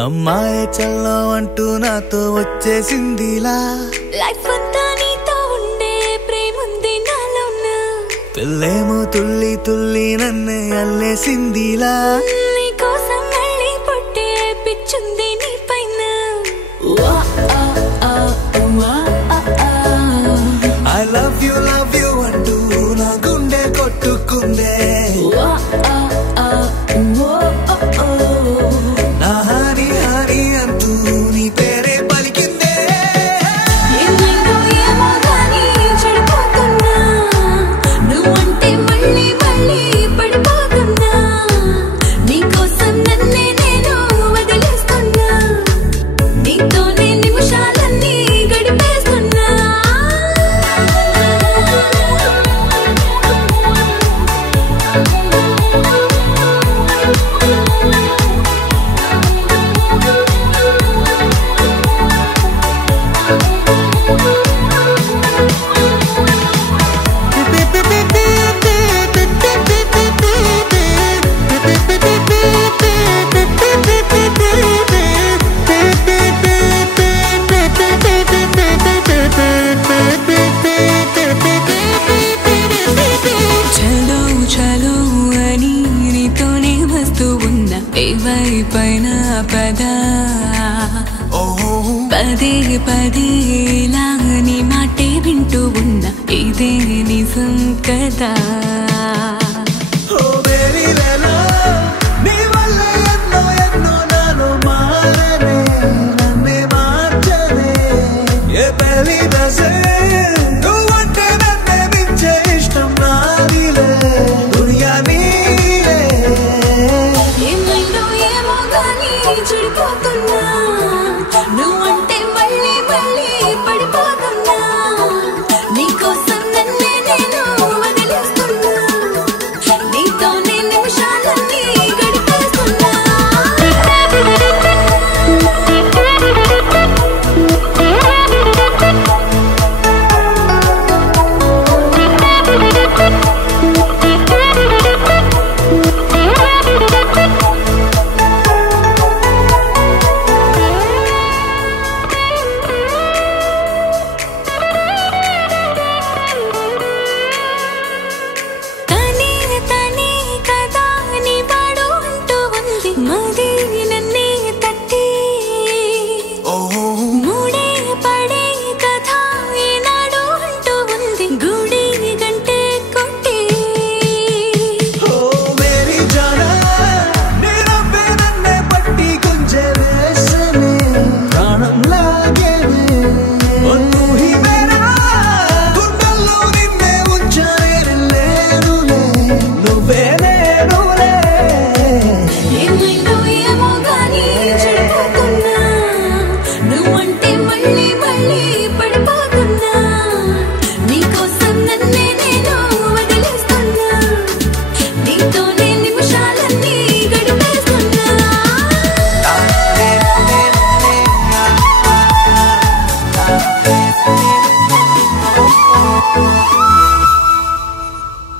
అమ్మాయి చల్లో అంటూ నాతో వచ్చేసిందిలా లైఫ్ అంతా నీతో ఉండే ప్రేముంది నాలోన పిల్లేమో తుల్లి తుల్లి నన్నే అల్లేసిందిలా నీకోసం మళ్ళీ పుట్టే పిచ్చుంది నీ పైన I love you అంటూ నా గుండె కొట్టుకుందే నా హరి హరి అంటూ నీ పేరే పలికిందే ఏమైందో ఏమో గానీ చెడిపోతున్నా నువ్వంటే మళ్ళీ మళ్ళీ పడిపోతున్నా నీకోసం నన్నే నేను వదిలేస్తున్నా నీతోనే నిమిషాలన్నీ గడిపేస్తున్నా చలో అని నీతోనే వస్తూ ఉన్నా ఏవైపైన పదా పదే పదే ఇలా నీ మాటే వింటూ ఉన్నా ఇదే నిజం కదా ఏమైందో ఏమో గానీ చెడిపోతున్నా నువ్వంటే మళ్ళీ మళ్ళీ పడిపోతున్నా నీకోసం నన్నే నేను వదిలేస్తున్నా నీతోనే నిమిషాలన్నీ గడిపేస్తున్నా తనే కదా నీ వాడు అంటూ ఉంది